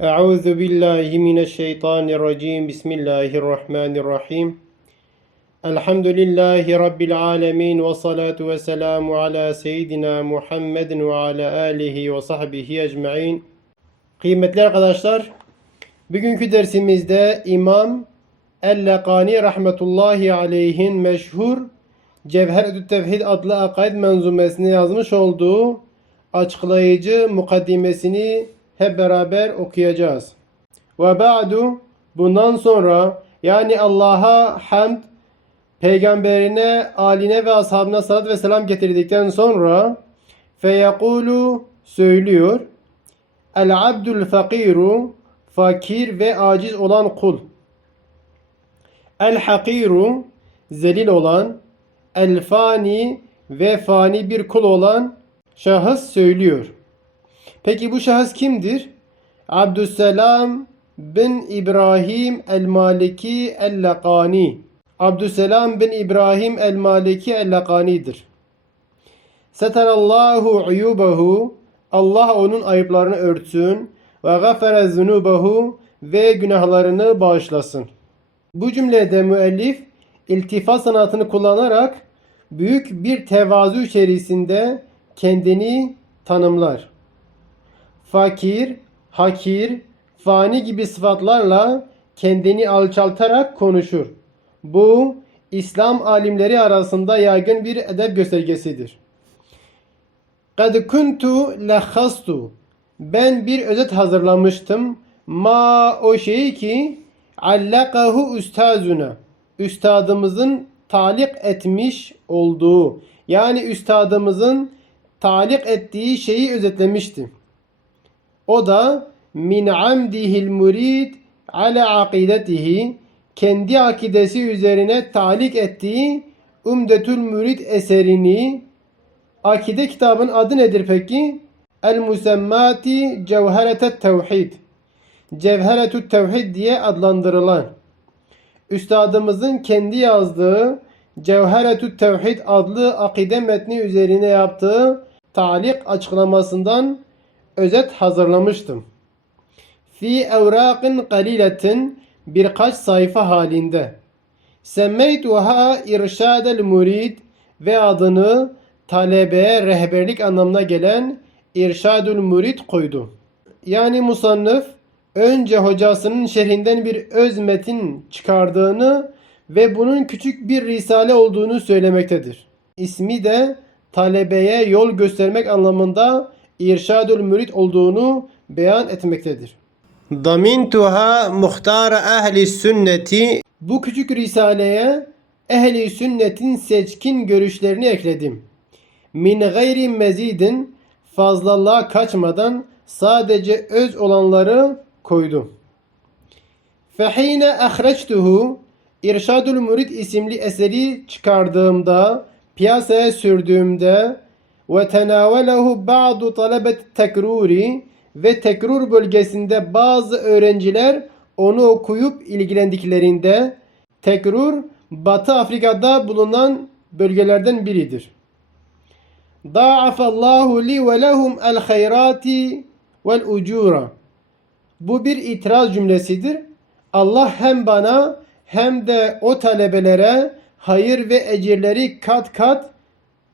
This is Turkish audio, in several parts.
Euzu billahi mineşşeytanirracim. Bismillahirrahmanirrahim. Elhamdülillahi rabbil alamin ve salatu ve selamu ala seyyidina Muhammedin ve ala alihi ve sahbihi ecmaîn. Kıymetli arkadaşlar, bugünkü dersimizde İmam El-Lekani rahmetullahi aleyhin meşhur Cevheretü Tevhid adlı akaid menzumesini yazmış olduğu açıklayıcı mukaddimesini hep beraber okuyacağız. Ve ba'du bundan sonra yani Allah'a hamd, peygamberine, aline ve ashabına salat ve selam getirdikten sonra feyekulu söylüyor. El abdul fakiru fakir ve aciz olan kul. El hakiru zelil olan, el fani ve fani bir kul olan şahıs söylüyor. Peki bu şahıs kimdir? Abdüsselam bin İbrahim el-Maliki el-Lakani. Abdüsselam bin İbrahim el-Maliki el-Lakani'dir. Seterallahu uyubahu. Allah onun ayıplarını örtsün. Ve gafere zunubahu ve günahlarını bağışlasın. Bu cümlede müellif iltifat sanatını kullanarak büyük bir tevazu içerisinde kendini tanımlar. Fakir, hakir, fani gibi sıfatlarla kendini alçaltarak konuşur. Bu İslam alimleri arasında yaygın bir edep göstergesidir. Kad kuntu lehastu ben bir özet hazırlamıştım. Ma o şeyi ki allakahu üstazuna üstadımızın talik etmiş olduğu yani üstadımızın talik ettiği şeyi özetlemişti. O da min amdihil murid ala akidetihi kendi akidesi üzerine talik ettiği Umdetül Mürid eserini akide kitabın adı nedir peki? El Musemmati Cevheretet Tevhid Cevheretü Tevhid diye adlandırılan Üstadımızın kendi yazdığı Cevheretü Tevhid adlı akide metni üzerine yaptığı talik açıklamasından özet hazırlamıştım. Fi evrakın qaliletin birkaç sayfa halinde. Semmeytuha irşadel murid ve adını talebeye rehberlik anlamına gelen irşadül murid koydu. Yani musannıf önce hocasının şerhinden bir öz metin çıkardığını ve bunun küçük bir risale olduğunu söylemektedir. İsmi de talebeye yol göstermek anlamında irşadül mürid olduğunu beyan etmektedir. Damintuha muhtar ehli sünneti bu küçük risaleye ehli sünnetin seçkin görüşlerini ekledim. Min gayri mezidin fazlalığa kaçmadan sadece öz olanları koydum. Fehine ahreçtuhu İrşadül Murid isimli eseri çıkardığımda, piyasaya sürdüğümde ve tenavelehu ba'du talebet tekruri ve tekrur bölgesinde bazı öğrenciler onu okuyup ilgilendiklerinde tekrur Batı Afrika'da bulunan bölgelerden biridir. Da'afallahu li ve lehum el hayrati vel ucura. Bu bir itiraz cümlesidir. Allah hem bana hem de o talebelere hayır ve ecirleri kat kat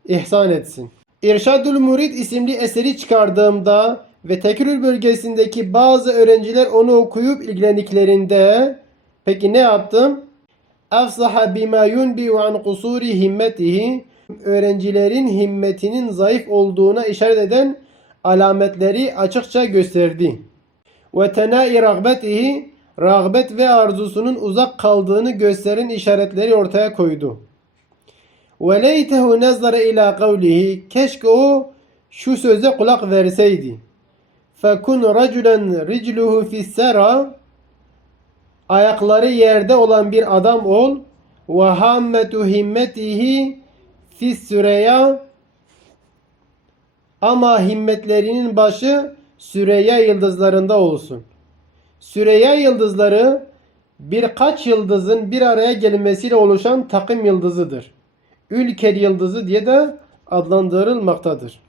ihsan etsin. İrşadül Murid isimli eseri çıkardığımda ve Tekrir bölgesindeki bazı öğrenciler onu okuyup ilgilendiklerinde peki ne yaptım? Afsaha bima yunbi'u an kusuri himmetihi öğrencilerin himmetinin zayıf olduğuna işaret eden alametleri açıkça gösterdi. Ve tenai ragbetihi rağbet ve arzusunun uzak kaldığını gösteren işaretleri ortaya koydu. Ve leytehu nezara ila kavlihi. Keşke o şu söze kulak verseydi. Fekun raculen ricluhu fissera. Ayakları yerde olan bir adam ol. Ve hammetu himmetihi fissureya. Ama himmetlerinin başı Süreyya yıldızlarında olsun. Süreyya yıldızları birkaç yıldızın bir araya gelmesiyle oluşan takım yıldızıdır ülker yıldızı diye de adlandırılmaktadır.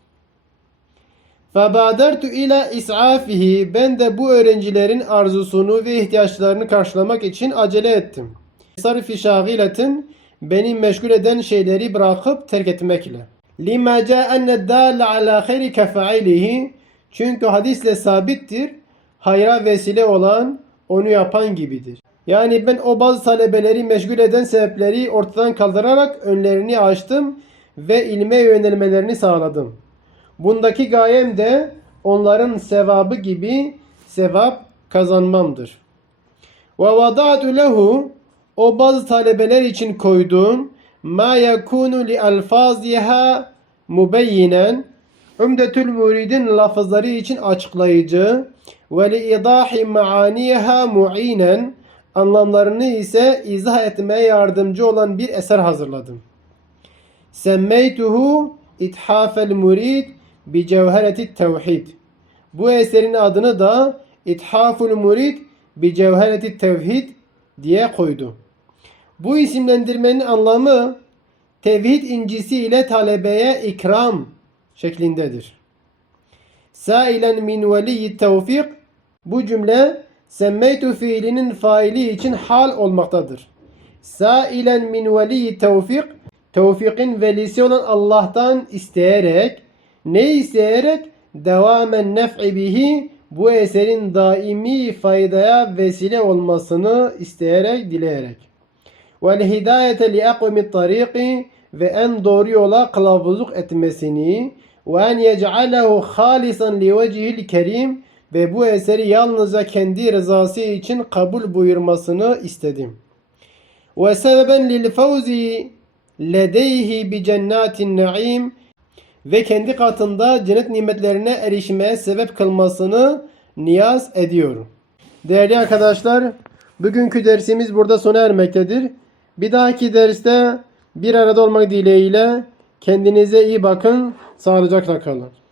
Febadertu ila is'afihi ben de bu öğrencilerin arzusunu ve ihtiyaçlarını karşılamak için acele ettim. Sarfi şagiletin beni meşgul eden şeyleri bırakıp terk etmek ile. Lima ca'enne dâle ala hayri kefailihi çünkü hadisle sabittir. Hayra vesile olan onu yapan gibidir. Yani ben o bazı talebeleri meşgul eden sebepleri ortadan kaldırarak önlerini açtım ve ilme yönelmelerini sağladım. Bundaki gayem de onların sevabı gibi sevap kazanmamdır. Ve vada'tu lehu o bazı talebeler için koyduğum ma yakunu li alfaziha mubeyyinen Ümdetül Murid'in lafızları için açıklayıcı ve li idahi maaniha mu'inen anlamlarını ise izah etmeye yardımcı olan bir eser hazırladım. Semmeytuhu İthafel Murid bi Cevhereti Tevhid. Bu eserin adını da İthaful Murid bi Cevhereti Tevhid diye koydu. Bu isimlendirmenin anlamı tevhid incisi ile talebeye ikram şeklindedir. Sailen min veliyyi tevfik bu cümle semmeytu fiilinin faili için hal olmaktadır. Sailen min veliyyi tevfik tevfikin velisi olan Allah'tan isteyerek ne isteyerek devamen nef'i bihi bu eserin daimi faydaya vesile olmasını isteyerek dileyerek. Vel hidayete li akvemi tariki ve en doğru yola kılavuzluk etmesini ve en yec'alehu halisan li vecihil kerim ve bu eseri yalnızca kendi rızası için kabul buyurmasını istedim. Ve sebeben lil fevzi ledeyhi bi cennatin naim ve kendi katında cennet nimetlerine erişmeye sebep kılmasını niyaz ediyorum. Değerli arkadaşlar, bugünkü dersimiz burada sona ermektedir. Bir dahaki derste bir arada olmak dileğiyle kendinize iyi bakın, sağlıcakla kalın.